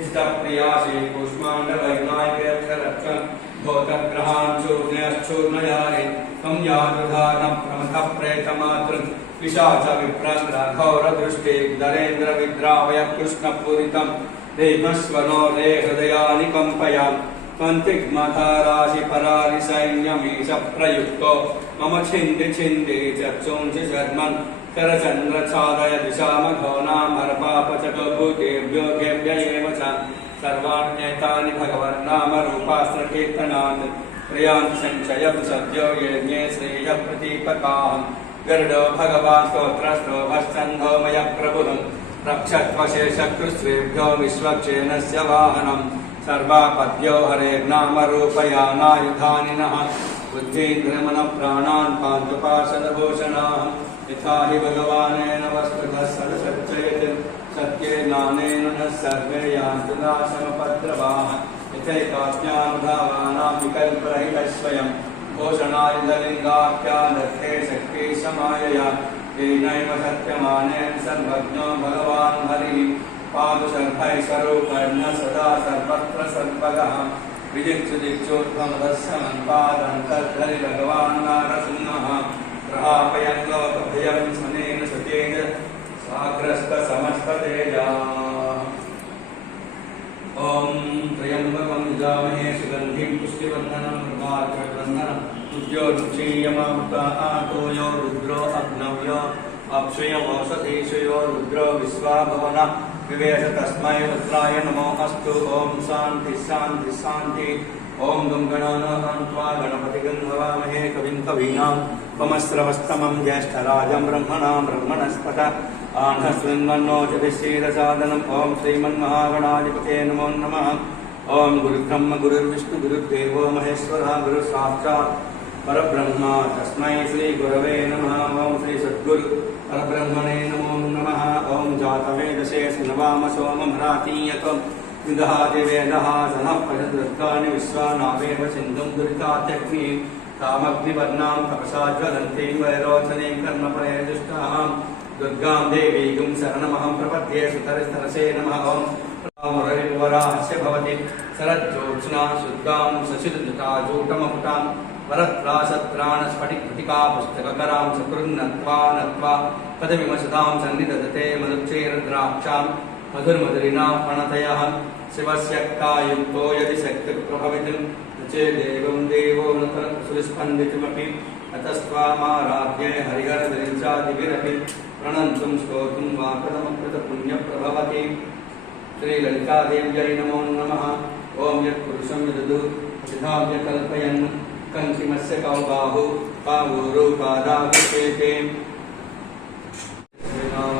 इष्टप्रियासी कूष्माण्डवैनायकेऽक्षरक्षन् भूतग्रहान् चूर्णयश्चूर्णयारे त्वं यादुधानं प्रमथः प्रेतमातृन् पिशाच विप्राघौरदृष्टे दरेन्द्रविद्रावय कृष्णपूरितं देवस्वनो रे हृदयानि कम्पयाम् त्वन्तिग्मधाराशिपरारि सैन्यमीश प्रयुक्तो मम छिन्दि छिन्दि चर्चोञ्च शर्मन् करचन्द्रच्छादय दिशामघो नामर्पापचतुर्भूतेभ्यो गेभ्य एव च सर्वाण्येतानि भगवन्नामरूपास्त्रकीर्तनात् प्रियान् संशयं सद्यो यज्ञे श्रेयप्रतीपकाः गरुडो भगवान् स्तोत्रस्तोभश्चन्दो मयप्रभुः रक्षत्वशेषकृस्त्रेभ्यो विश्वक्षेणस्य वाहनम् सर्वापद्यो हरेर्नामरूपयानायुधानि नः बुद्धीन्द्रियमनप्राणान् पान्तुपाशदभूषणाः यथा हि भगवानेन वस्तुतः सदसच्चयत् सत्येनानेन नः सर्वे यान्तु नाशमपद्रवाः यथैकाज्ञानुभावानां विकल्परहितस्वयं घोषणायुधलिङ्गाख्यादर्थे शक्ति समायया तेनैव सत्यमानेन सर्वज्ञो भगवान् हरिः पादुशर्भै स्वरूपर्ण सदा सर्वत्र सर्वगः विजिक्षुदिक्षोद्भमदस्समन्पादन्तर्धरि भगवान् नारसिंहः प्रहापयन् लोकभयं सनेन सतेज साग्रस्तसमस्ततेजाः ॐ त्र्यम्बकं यजामहे सुगन्धिं पुष्टिवर्धनं मृगाग्रबन्धनं उद्योगक्षीयमामृतातो रुद्रो अग्नव्यो अक्षयमोषधीशयो रुद्रो विश्वाभवनः विवेश तस्मै रुद्राय नमो अस्तु ॐ शान्ति शान्ति शान्ति ॐ गं गणानान्त्वा गणपतिगं हवामहे कविं कवीनां त्वमस्रवस्तमं ज्येष्ठराजं ब्रह्मणां ब्रह्मणस्पत आह्नस्वन्मन्नोचतिशीरसादनम् ॐ श्रीमन्महागणाधिपते नमो नमः ॐ गुरुब्रह्म गुरुर्विष्णु गुरुर्देवो महेश्वरः गुरुसाक्षात् परब्रह्म तस्मै श्रीगुरवे नमः ॐ श्री सद्गुरु परब्रह्मणे नमो नमः ॐ जातवेदसे सुनवाम सोममरातीयत्वं विदहादिवेदः सनः पशदृत्कानि विश्वानावेव सिन्धुं दुरितात्यग्निं कामग्निवर्णां तपसा ज्वलन्तीं वैरोचनीं कर्मफले दुष्टां दुर्गां देवीं शरणमहं प्रपद्ये सुतरस्तरसे नमः ॐ मुररिवरास्य भवति शरज्योत्स्ना शुद्धां शशिधृताजूटमपुटां वरत्रासत्राणस्फटिकटिका पुस्तककरां सकृन्नत्वा नत्वा पदविमसतां सन्निदधते मधुक्षीरद्राक्षां मधुर्मधुरिणा फणतयः शिवस्य कायुक्तो यदि शक्तिप्रभवितुं न चेदेवं देवो न सुस्पन्दितुमपि अतस्त्वामाराध्ये हरिहरदरिचादिभिरपि प्रणन्तुं स्तोतुं वा प्रथमकृतपुण्यप्रभवति श्रीललितादेव्यै नमो नमः ॐ यत्पुरुषं यदु सिद्धाव्य कल्पयन् कंकिमस्य कौबाहु पावूरु पादाभिषेके ॐ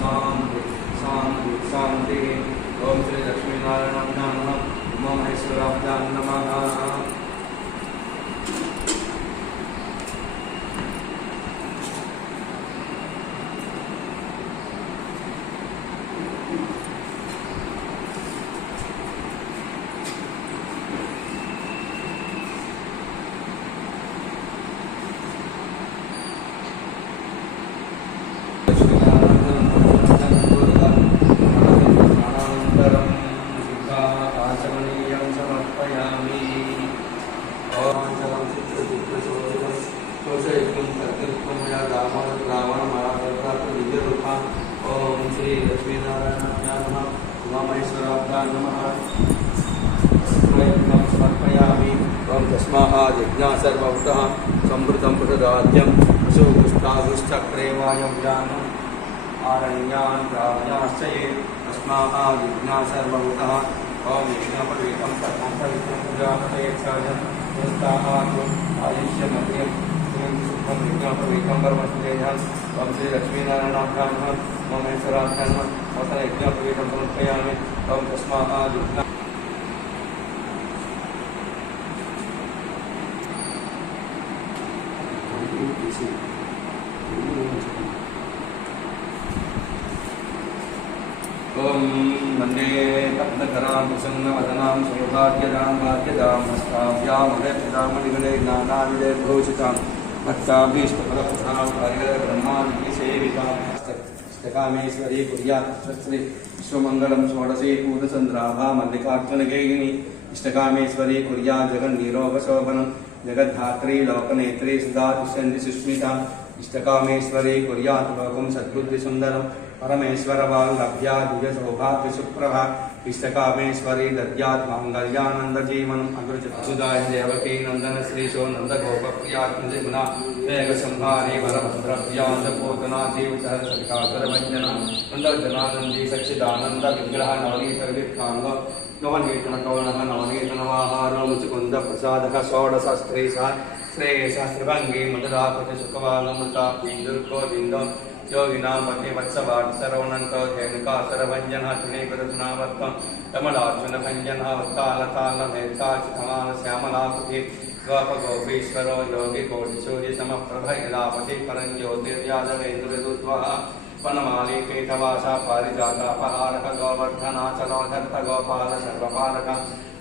शान्ति शान्ति शान्ति ॐ श्री लक्ष्मीनारायणाभ्यां नमः उमामहेश्वराभ्यां नमः सर्वभूतः समृद्धं प्रदाद्यं अशोकुष्ठागुश्चक्रे वायव्यानम् आरण्यान् प्राण्याश्च ये अस्माभिज्ञा सर्वभूतः ॐ यज्ञपवीतं सर्वं पवित्रं प्रजापतेच्छायं यस्ताहातु आयुष्यमग्निं सुखं यज्ञपवीतं परमस्तेजः ॐ श्री लक्ष्मीनारायणाभ्यां नमः महेश्वराभ्यां नमः वसन यज्ञपवीतं समर्पयामि ॐ तस्माभिज्ञा ॐ वन्दे तप्तकरां प्रसन्नवदनां सौभाग्यदां भाग्यदां हस्ताभ्यामभयप्रदामनिगले ज्ञानाविजयघोषितां भक्ताभीष्टफलप्रदां हरिहरब्रह्मादिसेवितां इष्टकामेश्वरी कुर्यात् श्री विश्वमंगलम षोडशी पूर्णचंद्राभा मल्लिकार्जुनगेहिनी इष्टकामेश्वरी कुर्यात् जगन्निरोगशोभनम जगद्धात्री लोकनेत्री सदा तिष्ठन्ति सुस्मिता इष्टकामेश्वरी कुर्यात् लोकं सद्बुद्धिसुन्दरं परमेश्वर वाल्लभ्या दिव्यसौभाग्यसुप्रभा इष्टकामेश्वरी दद्यात् माङ्गल्यानन्दजीवनम् अग्रजसुधाय देवकी नन्दन श्रीशो नन्दगोपप्रियात्मजिमुना मेघसंहारी वरभद्रव्यान्दपोतना जीवसहस्रकासरभञ्जना नन्दजनानन्दी सच्चिदानन्द विग्रह नवनीतवित्काङ्ग नवनीतनकौनः नवनीतनवाहारो मुचुकुन्दप्रसादः षोडशस्त्रीशः श्रेयसहस्रभङ्गी मधुरापतिसुखवालमृता इन्दुर्गोविन्दो योगिनां पतिवत्सवाट्सरवणन्तो धेनुकासरभञ्जनः चुनीकृतनावत्वं कमलार्जुनभञ्जनः वत्तालतालमेत्ताचितमानश्यामलापति गोपगोपीश्वरो योगिकोटिसूर्यसमप्रभयलापति परञ्ज्योतिर्यादवेन्द्रदूत्वः वनमाली पीठवासा पारिजातापहारक गोवर्धनाचलोधर्त गोपाल सर्वपालक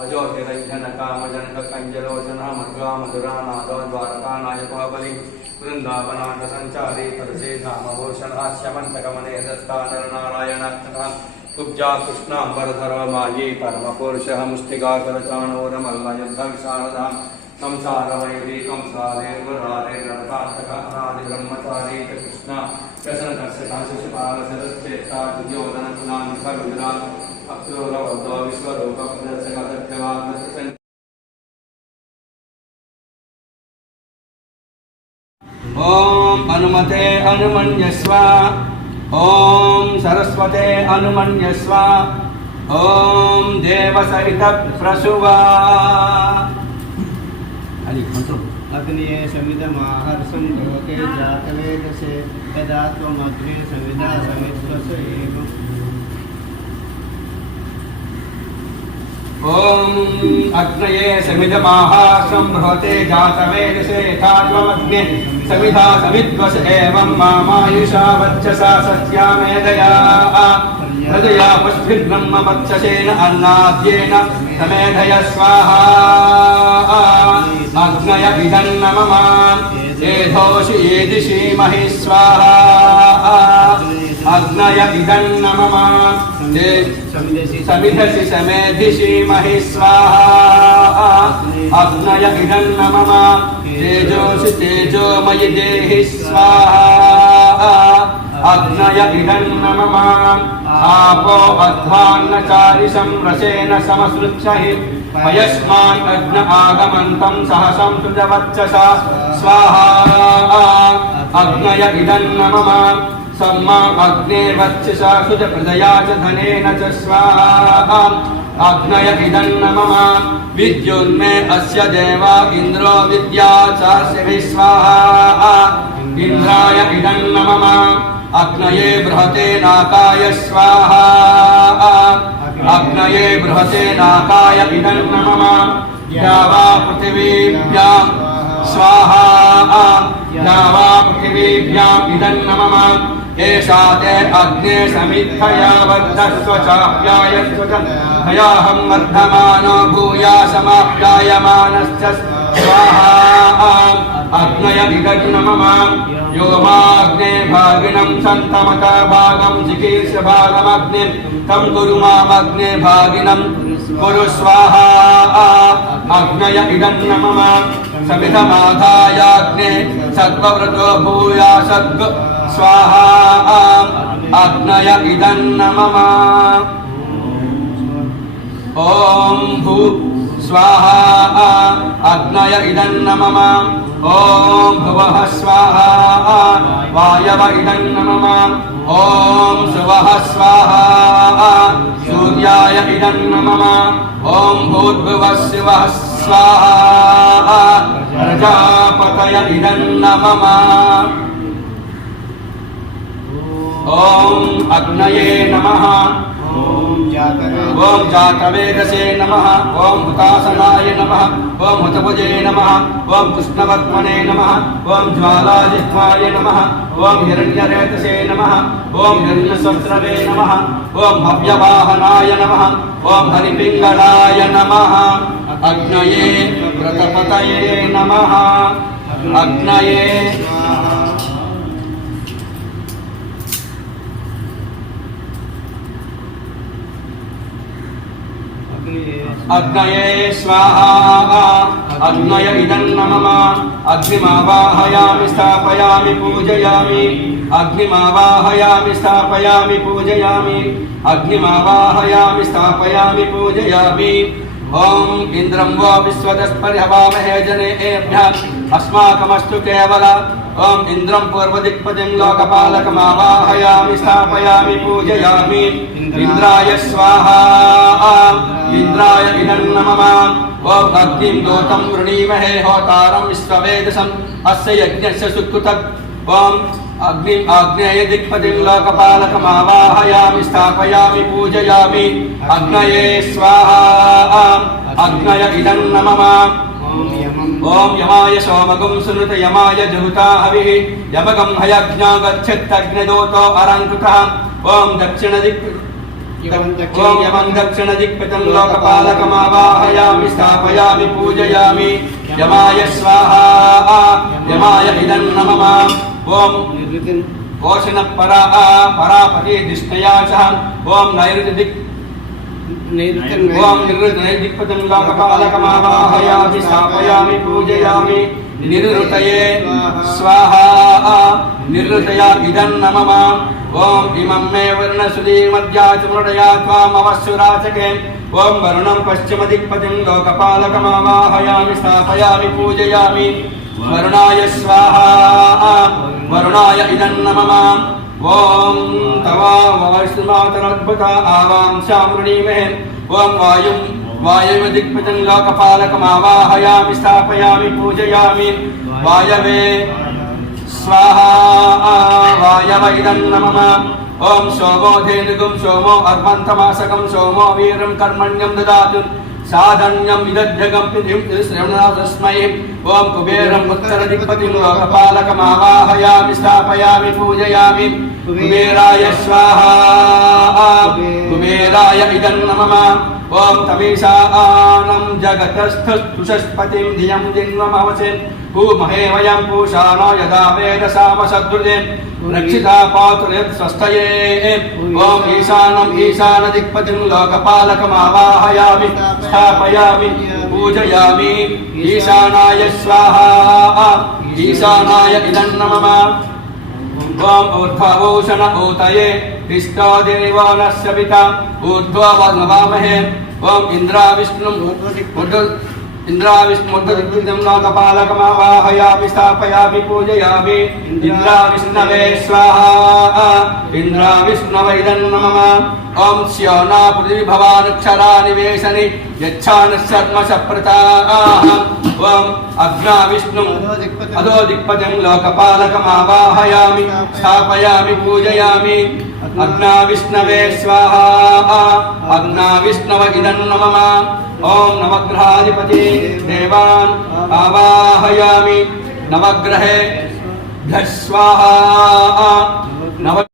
अजोतिरञ्जन कामजनक कञ्जलोचन मध्वा मधुरानादो द्वारकानायको बलि वृन्दावनाथ संचारी परसे धामभूषणास्यमन्तकमने दस्तानरनारायणात्मकः कुब्जा कृष्णाम्बरधरो मायी परमपुरुषः मुष्टिकाकरचाणूरमल्लयुद्धविशारदां संसारवैरी कंसारे गुरारे गणकान्तकरादिब्रह्मचारी कृष्ण प्रसन्नकर्षकाशिशुपालशरश्चेत्ता दुर्योधनकुलान्धरुद्रा अक्रूरवद्दो विश्वरूपप्रदर्शकसत्यवाग्नस्य ओम हनुमते हनुमन्यस्व ओम सरस्वते हनुमन्यस्व ओम देवसहित प्रसुवा अग्निये समिदमाहर्षं लोके जातवेदसे यदा त्वमग्ने समिदा समित्वस एवम् ओम अग्नये समिदमाहासं बृहते जातवेदसे यथा त्वमग्ने समिधा समिद्वस एवं मामायुषा वच्चसा सत्यामेधया हृदया पुष्पिर्ब्रह्म वक्षसेन अन्नाद्येन समेधय स्वाहा अग्नय इदन्न मम एधोषि ईदिषि महि स्वाहा अग्नय इदन्न मम समिधसि समेधिषि महि स्वाहा अग्नय इदन्न मम तेजोषि तेजोमयि देहि स्वाहा अग्नय इदन्न मम आपो अध्वान्नचारिषं रसेन समसृच्छहि पयस्मान् अग्न आगमन्तं सहसं सुजवच्चसा स्वाहा अग्नय इदन्न मम सम्मा अग्नेर्वच्चसा सुजप्रजया च धनेन च स्वाहा अग्नय इदन्न मम विद्युन्मे अस्य देवा इन्द्रो विद्या चास्य स्वाहा इन्द्राय इदन्न मम अग्नये बृहते नाकाय स्वाहा अग्नये बृहते नाकाय इदन्न मम या वा पृथिवीभ्यां स्वाहा या वा पृथिवीभ्यां इदन्न मम एषा ते अग्ने समिद्धया बद्धस्व चाप्यायस्व च मयाहं वर्धमानो भूया समाप्यायमानश्च स्वाहा अग्नय इदन्न मम योमाग्ने भागिनं सन्तमता भागं जिगीर्ष भागमग्निं तं कुरु मामग्ने भागिनं कुरु स्वाहा अग्नय इदन्न मम समिधमाधायाग्ने सद्वव्रतो भूया सद्व स्वाहा अग्नय इदन्न मम ओम भू स्वाहा अग्नय इदन्न मम ओम भुवः स्वाहा वायव इदन्न मम ओम सुवः स्वाहा सूर्याय इदन्न मम ओम भूर्भुवः शिवः स्वाहा प्रजापतय इदन्न मम ओम अग्नये नमः ओम जातवेदसे नमः ओम हुतासनाय नमः ओम हुतभुजे नमः ओम कृष्णवर्त्मने नमः ओम ज्वालाजिह्वाय नमः ओम हिरण्यरेतसे नमः ओम हिरण्यसहस्रवे नमः ओम भव्यवाहनाय नमः ओम हरिपिङ्गलाय नमः अग्नये व्रतपतये नमः अग्नये अग्नये स्वाहा अग्नय इदं नमः अग्निमावाहयामि स्थापयामि पूजयामि अग्निमावाहयामि स्थापयामि पूजयामि अग्निमावाहयामि स्थापयामि पूजयामि ओम इंद्रं वो विश्वदस्पर्हवामहे जनेभ्यः अस्माकमस्तु केवल ओम इंद्रं पूर्वदिक्पतिं लोकपालकमावाहयामि स्थापयामि पूजयामि इंद्राय स्वाहा इंद्राय इदं नमः ओम अग्निं दोतं वृणीमहे होतारं विश्ववेदसम् अस्य यज्ञस्य सुकृतम् ओम अग्निं आग्नेय दिक्पतिं लोकपालकमावाहयामि स्थापयामि पूजयामि अग्नये स्वाहा अग्नय इदं नमः ओम यमाय सोमगं सुनृत यमाय जुहुता हविः यमगं हयज्ञो गच्छत्यग्निदूतो अरङ्कुतः ओम यमं दक्षिणदिक्पतिं लोकपालकमावाहयामि स्थापयामि पूजयामि यमाय स्वाहा यमाय इदं नमः ओम कोशन परापति दिष्टया च ओम नैऋत्यदिक्पतिं लोकपालकमावाहयामि स्थापयामि पूजयामि निरृतये स्वाहा निरृतया इदं नमः ओम इमं मे वर्णसुधीमध्याचमृडया त्वामवस्सुराचके ओम वरुणं पश्चिमदिक्पतिं लोकपालकमावाहयामि स्थापयामि पूजयामि वरुणाय स्वाहा वरुणाय इदं नमः ओम तवा वैष्णवातरद्भुता आवां शामृणीमहे ओम वायुमदिक्पतिं लोकपालकमावाहयामि स्थापयामि पूजयामि वायवे स्वाहा वायव इदं नमः ओम सोमो धेनुगं सोमो अर्भन्तमासकं सोमो वीरं कर्मण्यं ददातु साधन्यम इदध्यगं पिधिं श्रवणादस्मै ओम कुबेरं उत्तरदिक्पतिं लोकपालकमावाहयामि स्थापयामि पूजयामि कुबेराय स्वाहा कुबेराय इदं नमः ओम तमीशानं जगतस्थुषस्पतिं धियं दिन्वमवसे भूमहे वयं पूषाणो यदा वेदसामसद्रुजे रक्षिता पातु यत्स्वस्थये ओम ईशानदिक्पतिं लोकपालकमावाहयामि स्थापयामि पूजयामि ईशानाय स्वाहा ईशानाय इदं नमः ओम ऊर्ध्वभूषण ऊतये तिष्ठो देवो नस्य पिता ऊर्ध्ववन्नवामहे ओम इंद्राविष्णुर्दिक्पतिं लोकपालकमावाहयामि स्थापयामि पूजयामि इंद्राविष्णवे स्वाहा इंद्राविष्णव इदं नमः ओम स्योना पृथ्वी भवानक्षरा निवेशनि यच्छानशर्मशप्रताः ओम अग्नाविष्णुं अधो दिक्पतिं लोकपालकमावाहयामि स्थापयामि पूजयामि अग्नाविष्णवे स्वाहा अग्नाविष्णव इदं नमः ओम नवग्रहाधिपति देवान् आवाहयामि नवग्रहेभ्यः स्वाहा नव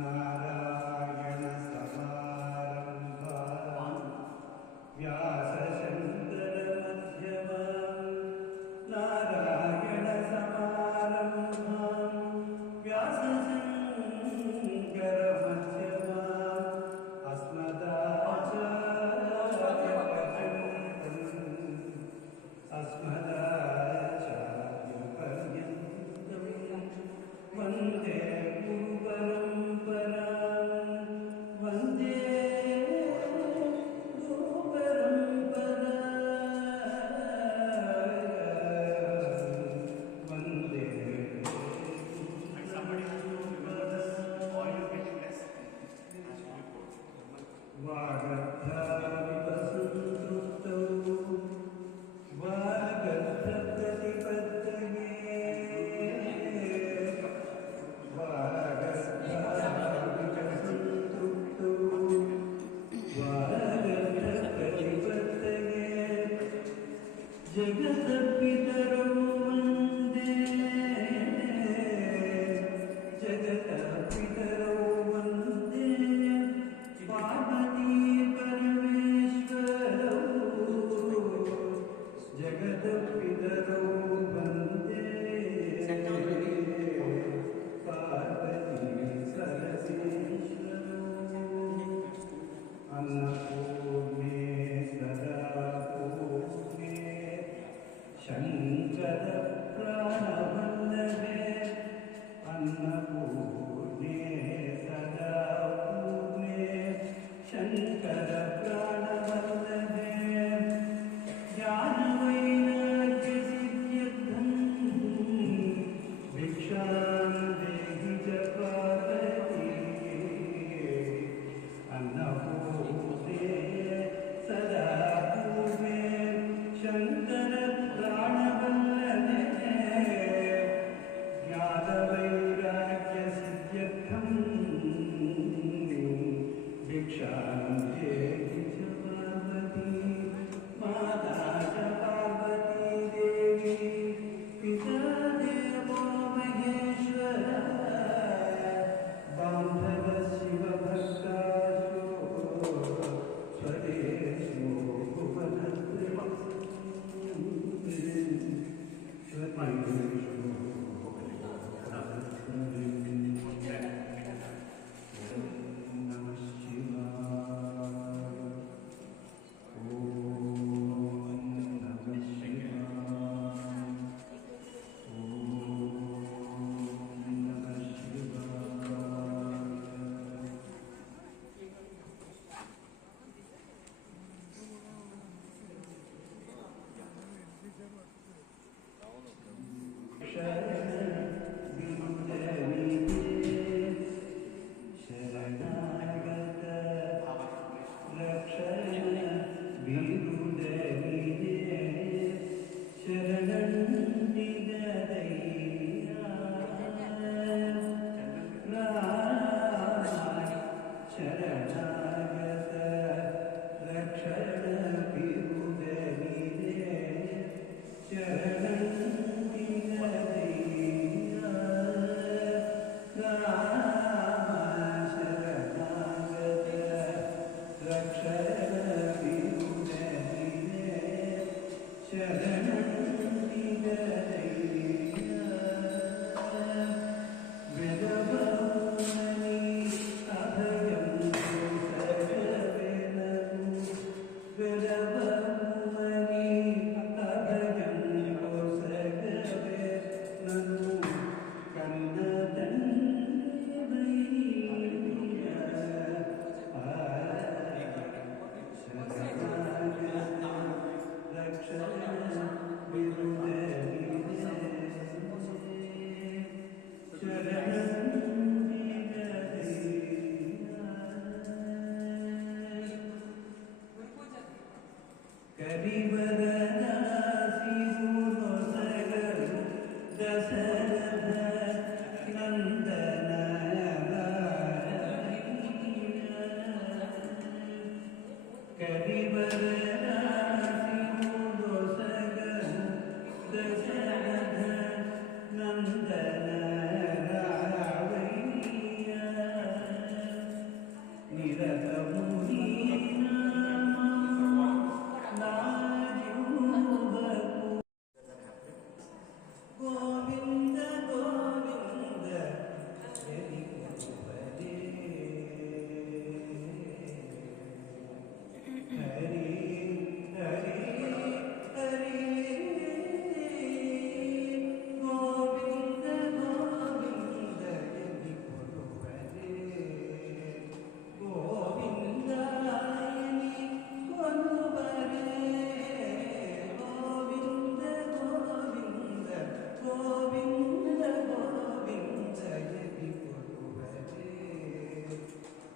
ನಾರಾಯಣ ಸಮಾರಂಭ ವ್ಯಾಸಶಂಕರ ಮಧ್ಯಮ ನಾರಾಯಣ ಸಮಾರಂಭ ವ್ಯಾಸಶಂಕರ ಮಧ್ಯಮ अस्मदाचार्यपर्यन्तं वन्दे गुरुपरम्परां वन्दे गुरुपरम्परां वन्दे वागर्थाविवसन्तुष्टौ जगतपितरौ वन्दे जगतपितरौ वन्दे पार्वती परमेश्वरौ जगतपितरौ वन्दे पार्वती सरसेश्वरौ अन्नपूर्णे सदा पूर्णे शंकर प्राणवल्लभे अन्नपूर्णे सदा पूर्णे शंकर प्राणवल्लभे ज्ञानवैराग्यसिद्ध्यर्थं भिक्षां देहि च पार्वती अन्नपूर्णे सदा पूर्णे शंकर प्राणवल्लभे ज्ञानवैराग्यसिद्ध्यर्थं भिक्षां देहि च पार्वती माता च पार्वती देवी पिता देवो महेश्वरः बान्धव शिवभक्ताशो स्वदेशो भुवनत्रयम् नमः शिवाय ॐ नमः शिवाय ॐ नमः शरणागत रक्षण विरुदनीने शरणं निददैया शरणागत रक्षण विरुदनीने शरणं निददैया रक्षण विरुदनीने शरणं निददैया वेदभवनि अभयं कोसगवेननु वेदभवनि अभयं कोसगवेननु कन्नदन्वैया रक्षण विरुदनीने शरणं निददैया करिवरदासि गुणोसगरु दशरथ नन्दन करिवरदासि गुणोसगरु दशरथ नन्दन रावैया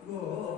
गो